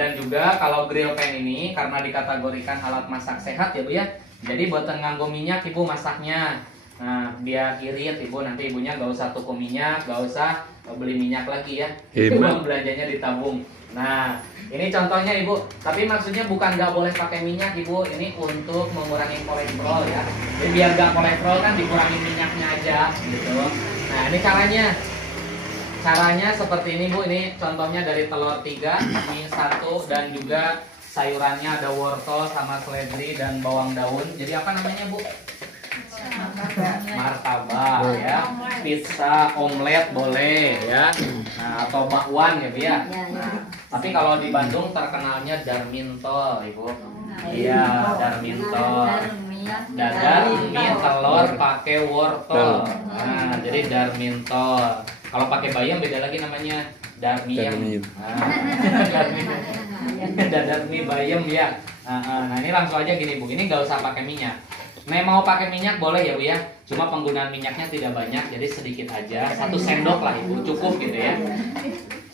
Dan juga kalau grill pan ini karena dikategorikan alat masak sehat ya Bu ya. Jadi buat nganggo minyak Ibu masaknya. Nah, biar irit Ibu, nanti Ibunya gak usah tuku minyak, gak usah beli minyak lagi ya. Uang belanjanya ditabung. Nah, ini contohnya Ibu. Tapi maksudnya bukan gak boleh pakai minyak Ibu. Ini untuk mengurangi kolesterol ya. Jadi biar gak kolesterol kan dikurangi minyaknya aja gitu. Nah, ini caranya. Caranya seperti ini Bu. Ini contohnya dari telur 3, mie 1, dan juga sayurannya ada wortel sama seledri dan bawang daun. Jadi apa namanya Bu? Martabak ya, pizza, omelet boleh ya, nah, atau bakwan ya Bu ya. Nah, tapi kalau di Bandung terkenalnya darminto Ibu. Iya, darminto. Dadar mie telur pakai wortel. Nah, jadi darminto. Kalau pakai bayam beda lagi namanya darmiyam. Dadar mie bayam ya. Nah, ini langsung aja gini Bu. Ini nggak usah pakai minyak. Nah, mau pakai minyak boleh ya Bu ya. Cuma penggunaan minyaknya tidak banyak, jadi sedikit aja. 1 sendok lah Ibu, cukup gitu ya.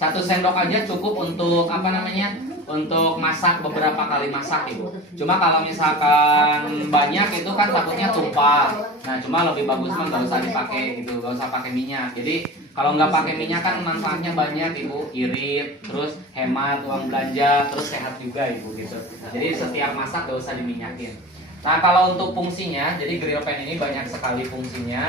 1 sendok aja cukup untuk apa namanya? Untuk masak beberapa kali masak Ibu. Cuma kalau misalkan banyak itu kan takutnya tumpah. Nah, cuma lebih bagus mah nggak usah dipakai gitu, nggak usah pakai minyak. Jadi kalau nggak pakai minyak kan manfaatnya banyak Ibu, irit, terus hemat uang belanja, terus sehat juga Ibu gitu. Jadi setiap masak nggak usah diminyakin. Nah, kalau untuk fungsinya, jadi grill pan ini banyak sekali fungsinya.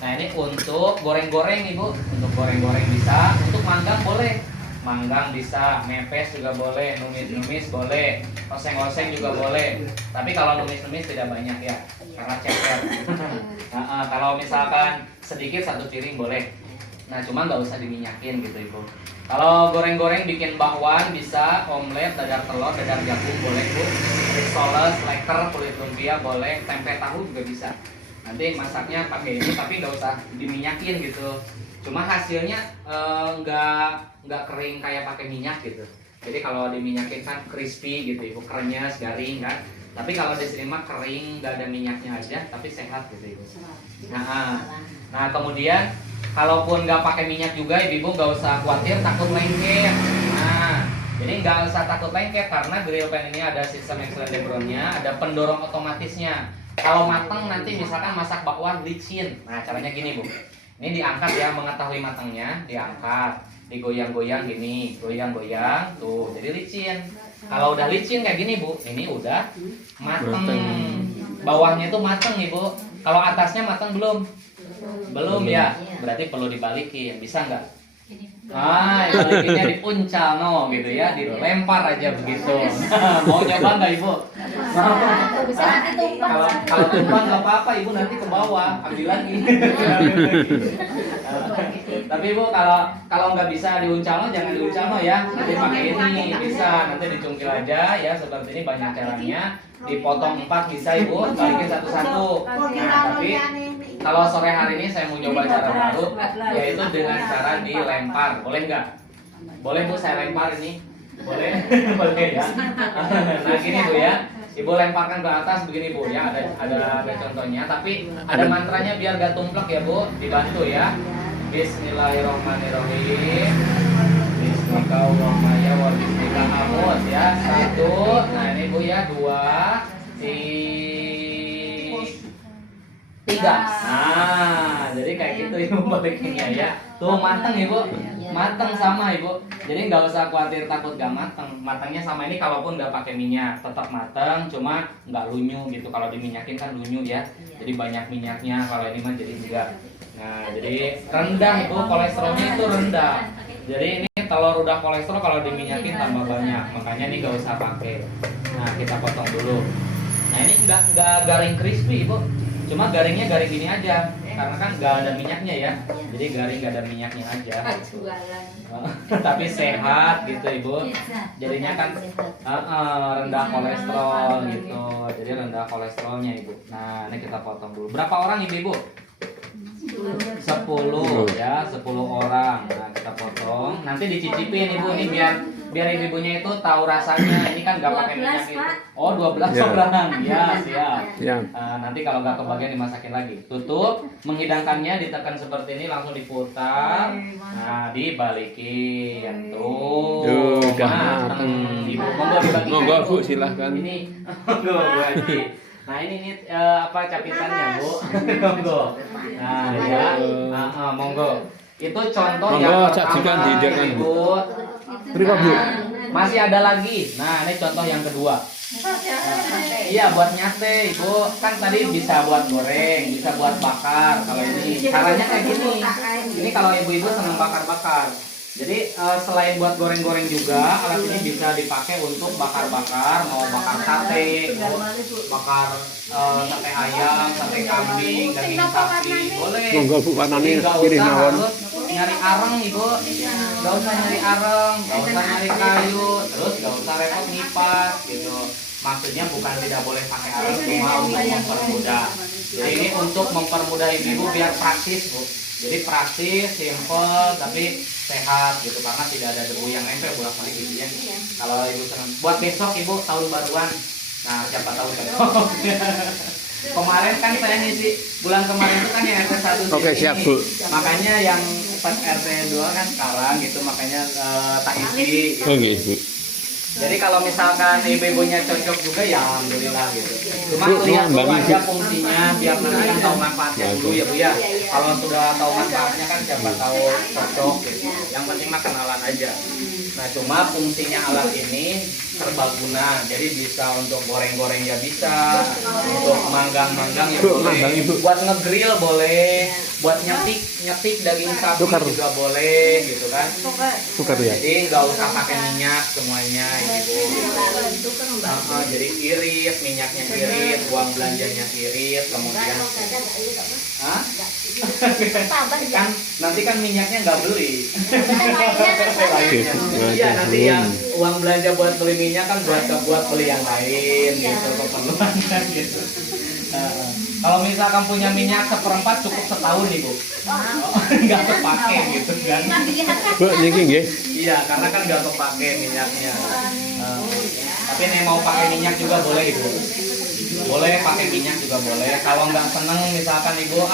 Nah, ini untuk goreng-goreng Ibu, untuk goreng-goreng bisa, untuk manggang boleh. Manggang bisa, mepes juga boleh, numis-numis boleh, oseng-oseng juga boleh. Tapi kalau numis-numis tidak banyak ya, karena ceper. Nah, kalau misalkan sedikit 1 piring boleh. Nah, cuma nggak usah diminyakin gitu Ibu. Kalau goreng-goreng bikin bakwan bisa, omelet, dadar telur, dadar jagung boleh Bu. Risoles, leker, kulit lumpia boleh, tempe tahu juga bisa. Nanti masaknya pakai ini tapi nggak usah diminyakin gitu. Cuma hasilnya nggak kering kayak pakai minyak gitu. Jadi kalau diminyakin kan crispy gitu Ibu, krenyes, garing kan. Tapi kalau di sini mah kering, nggak ada minyaknya aja, tapi sehat gitu Ibu. Nah kemudian kalaupun nggak pakai minyak juga Ibu nggak usah khawatir takut lengket. Nah, jadi nggak usah takut lengket karena grill pan ini ada sistem excellent background-nya, ada pendorong otomatisnya. Kalau matang nanti misalkan masak bakwan licin. Nah, caranya gini Bu. Ini diangkat ya, mengetahui matangnya, diangkat, digoyang-goyang gini, goyang-goyang, tuh, jadi licin. Kalau udah licin kayak gini Bu, ini udah mateng. Bawahnya itu mateng Ibu. Kalau atasnya mateng belum? Belum ya, berarti perlu dibalikin, bisa nggak? Balikinnya dipuncal no gitu ya, dilempar aja begitu. Mau nyoba nggak Ibu? Kalau tumpah nggak apa-apa Ibu, nanti ke bawah ambil lagi. Tapi Ibu kalau nggak bisa diuncal jangan diuncal no ya, nanti pakai ini bisa, nanti dicungkil aja ya seperti ini, banyak caranya. Dipotong 4 bisa Ibu, balikin satu-satu. Nah tapi kalau sore hari ini saya mau coba cara baru, yaitu dengan cara dilempar. Boleh nggak? Boleh Bu, saya lempar ini. Boleh? Boleh ya. Nah gini Bu ya, Ibu lemparkan ke atas begini Bu ya. Ada contohnya, tapi ada mantranya biar gak tumplek ya Bu. Dibantu ya. Bismillahirrahmanirrahim. Bismillahirrahmanirrahim ya. 1. Nah ini Bu ya, 2, 3. Nah, jadi kayak gitu Ibu balikinnya ya. Tuh mateng Ibu, mateng sama Ibu. Jadi nggak usah khawatir takut gak mateng. Matangnya sama ini kalaupun nggak pakai minyak, tetap mateng, cuma nggak lunyu gitu. Kalau diminyakin kan lunyu ya. Jadi banyak minyaknya. Kalau ini mah jadi enggak. Nah, jadi rendah Ibu, kolesterolnya itu rendah. Jadi ini telur udah kolesterol, kalau diminyakin tambah banyak. Makanya ini nggak usah pakai. Nah, kita potong dulu. Nah, ini nggak garing crispy Ibu. Cuma garingnya garing gini aja, karena kan nggak ada minyaknya ya, jadi garing nggak ada minyaknya aja. Tapi sehat gitu Ibu, jadinya kan rendah kolesterol gitu, jadi rendah kolesterolnya Ibu. Nah ini kita potong dulu. Berapa orang Ibu? 10 ya, 10 orang. Nah kita potong, nanti dicicipin Ibu, ini biar biar ibu-ibunya itu tahu rasanya. Ini kan nggak pakai minyak itu. Oh 12 Ya. orang. Ya siap. Ya. Nanti kalau nggak kebagian dimasakin lagi. Tutup, menghidangkannya ditekan seperti ini, langsung diputar. Nah dibalikin. Tuh. Udah Mateng. mateng. Ibu monggo dibagikan. Monggo Bu, silahkan. Ini monggo Bu Haji. Nah ini nih apa capitannya Bu? Monggo. Nah ya. Monggo. Itu contoh Monggo, yang sajikan pertama dihidangkan, Bu. Bu. Berapa, Bu? Masih ada lagi. Nah ini contoh yang kedua. Iya buat nyate Ibu. Kan tadi bisa buat goreng, bisa buat bakar. Kalau ini caranya kayak gini. Ini kalau ibu-ibu senang bakar-bakar. Jadi selain buat goreng-goreng juga, alat ini bisa dipakai untuk bakar-bakar, mau bakar sate, mau bakar sate ayam, sate kambing, daging sapi, boleh. Monggo Bu, Jadi panane nggak pilih usah mawon. harus nyari areng Ibu, nggak usah nyari areng, nggak usah nyari kayu, terus nggak usah repot ngipas gitu. Maksudnya bukan tidak boleh pakai areng, cuma untuk mempermudah. Jadi ini untuk mempermudah ibu biar praktis Bu. Jadi praktis, simple, tapi sehat gitu karena tidak ada debu yang nempel bolak-balik gitu ya. Kalau ibu senang, buat besok ibu tahun baruan. Nah siapa tahu cocok. Kemarin kan saya ngisi bulan kemarin itu kan yang RT 1 Oke, siap, Bu. Makanya yang pas RT 2 kan sekarang gitu makanya tak isi. Gitu. Oke Bu. Jadi kalau misalkan ibu-ibunya cocok juga ya alhamdulillah gitu. Cuma Bu, lihat dulu Mbak aja Ibu. fungsinya biar nanti kan tahu manfaatnya dulu ya Bu ya. Kalau sudah tahu manfaatnya kan siapa tahu cocok gitu. Yang penting mah kenalan aja. Nah cuma fungsinya alat ini serbaguna. Jadi bisa untuk goreng-goreng ya bisa, untuk manggang-manggang ya Bu, boleh, manggang, Ibu. buat ngegrill boleh, buat nyetik daging sapi Tukar, Bu. juga boleh gitu kan. Tukar ya. Jadi nggak usah pakai minyak semuanya ibu. Jadi irit, minyaknya irit, uang belanjanya irit, kemudian Hah? Kan nanti kan minyaknya nggak beli. Iya nanti yang uang belanja buat beli minyak kan buat beli yang lain gitu keperluan kan gitu. Kalau misalkan punya minyak 1/4 cukup setahun ibu, nggak kepake gitu kan. Bu, niki nggih. Iya, karena kan nggak kepake minyaknya. Tapi nih mau pakai minyak juga boleh ibu. Boleh pakai minyak juga boleh. Kalau nggak seneng misalkan ibu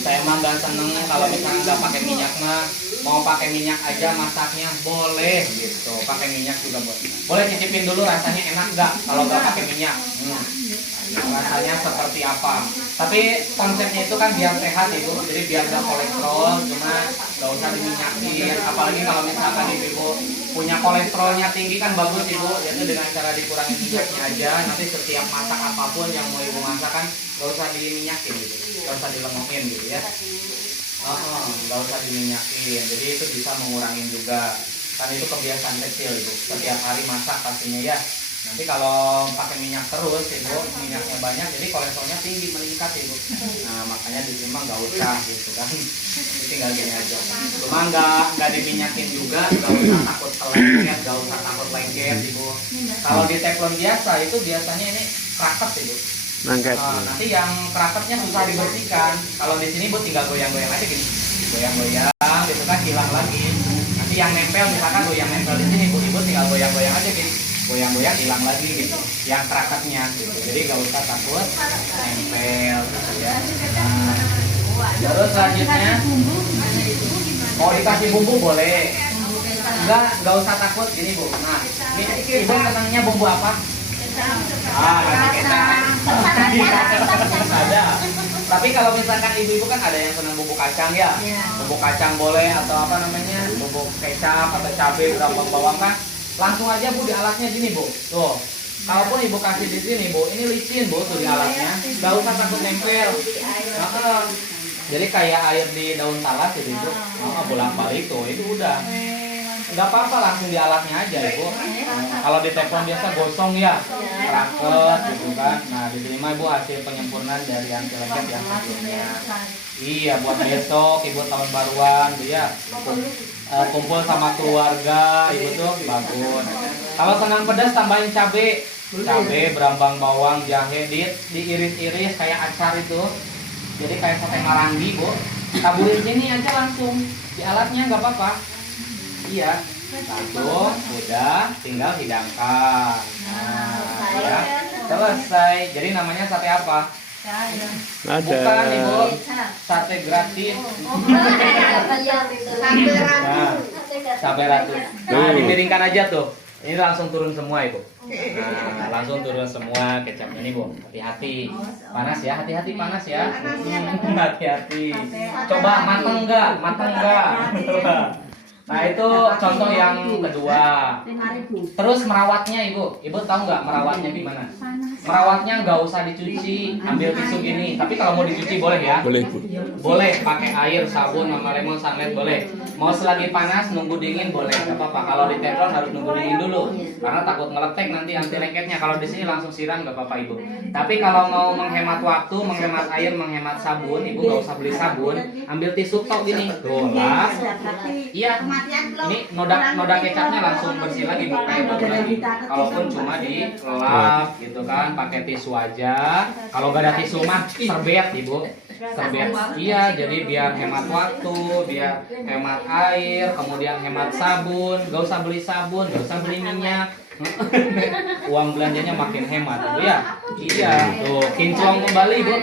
saya mah nggak seneng kalau misalkan nggak pakai minyak mah mau pakai minyak aja masaknya boleh gitu. Pakai minyak juga boleh. Boleh cicipin dulu rasanya enak nggak kalau nggak pakai minyak. Rasanya seperti apa? Tapi konsepnya itu kan biar sehat ibu, jadi biar nggak kolesterol, cuma nggak usah diminyakin. Apalagi kalau misalkan ibu punya kolesterolnya tinggi kan bagus ibu, jadi dengan cara dikurangi minyaknya aja. Nanti setiap masak apapun yang mau ibu masak kan nggak usah diminyakin gitu, nggak usah dilemokin gitu ya. Nggak usah diminyakin, jadi itu bisa mengurangi juga. Kan itu kebiasaan kecil ibu, setiap hari masak pastinya ya. Nanti kalau pakai minyak terus ibu, minyaknya banyak jadi kolesterolnya tinggi meningkat ibu. Nah makanya di sini mah nggak usah gitu kan, tinggal gini aja. Cuma nggak diminyakin juga, nggak usah takut lengket, nggak usah takut lengket ibu. Kalau di teflon biasa itu biasanya ini kraket ibu. Nangket. Nanti yang kraketnya susah dibersihkan. Kalau di sini bu tinggal goyang-goyang aja gini, goyang-goyang gitu kan hilang lagi. Nanti yang nempel misalkan yang nempel di sini ibu tinggal goyang-goyang aja gini. Goyang-goyang hilang lagi gitu yang kraketnya gitu. Jadi gak usah takut nempel gitu ya. Terus selanjutnya mau dikasih bumbu boleh, nggak usah takut gini bu. Nah ini ibu senangnya bumbu apa? Kasih kecap. Ada. Tapi kalau misalkan ibu-ibu kan ada yang senang bumbu kacang ya, bumbu kacang boleh atau apa namanya bumbu kecap atau cabai berapa bawang kan. Langsung aja bu di alatnya gini bu, tuh. Kalaupun ibu kasih di sini bu, ini licin bu tuh di alatnya, nggak usah takut nempel. Jadi kayak air di daun talas gitu ibu, bolak-balik tuh itu udah. Nggak apa-apa langsung di alatnya aja ibu. Kalau di teflon biasa gosong ya, raket gitu kan. Nah di sini mah ibu hasil penyempurnaan dari anti lengket yang sebelumnya. Iya buat besok ibu tahun baruan dia. Kumpul sama keluarga ibu tuh bagus. Kalau senang pedas tambahin cabai, berambang bawang, jahe, diiris-iris kayak acar itu. Jadi kayak sate marangi bu. Taburin sini aja langsung di alatnya nggak apa-apa. Iya. Itu udah, tinggal hidangkan. Nah, ya, selesai. Jadi namanya sate apa? Ada. Bukan ibu, sate gratis. Nah, sampai ratu. Nah, dipiringkan aja tuh. Ini langsung turun semua ibu. Nah, langsung turun semua kecapnya nih bu. Hati-hati. Panas ya, hati-hati panas ya. Hati-hati. Coba mateng nggak? Mateng nggak? Nah itu contoh yang kedua. Terus merawatnya ibu. Ibu tahu nggak merawatnya gimana? Merawatnya nggak usah dicuci, ambil tisu gini. Tapi kalau mau dicuci boleh ya? Boleh, Bu. Boleh pakai air, sabun, sama lemon, sunlight boleh. Mau selagi panas, nunggu dingin boleh. Gak apa-apa. Kalau di teflon harus nunggu dingin dulu, karena takut ngeletek nanti anti lengketnya. Kalau di sini langsung siram gak apa-apa ibu. Tapi kalau mau menghemat waktu, menghemat air, menghemat sabun, ibu gak usah beli sabun. Ambil tisu tok gini, golak. Iya. Ini noda kecapnya langsung bersih lagi, bukan baru lagi. Kalaupun cuma dilap gitu kan, pakai tisu aja. Kalau gak ada tisu mah serbet ibu. Serbet. Iya, jadi biar hemat waktu, biar hemat air, kemudian hemat sabun. Gak usah beli sabun, gak usah beli minyak. Uang belanjanya makin hemat, ibu ya. Iya, tuh kinclong kembali ibu.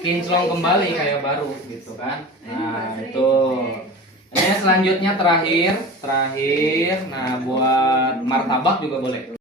Kinclong kembali kayak baru gitu kan. Nah itu. Ini selanjutnya terakhir. Nah buat martabak juga boleh.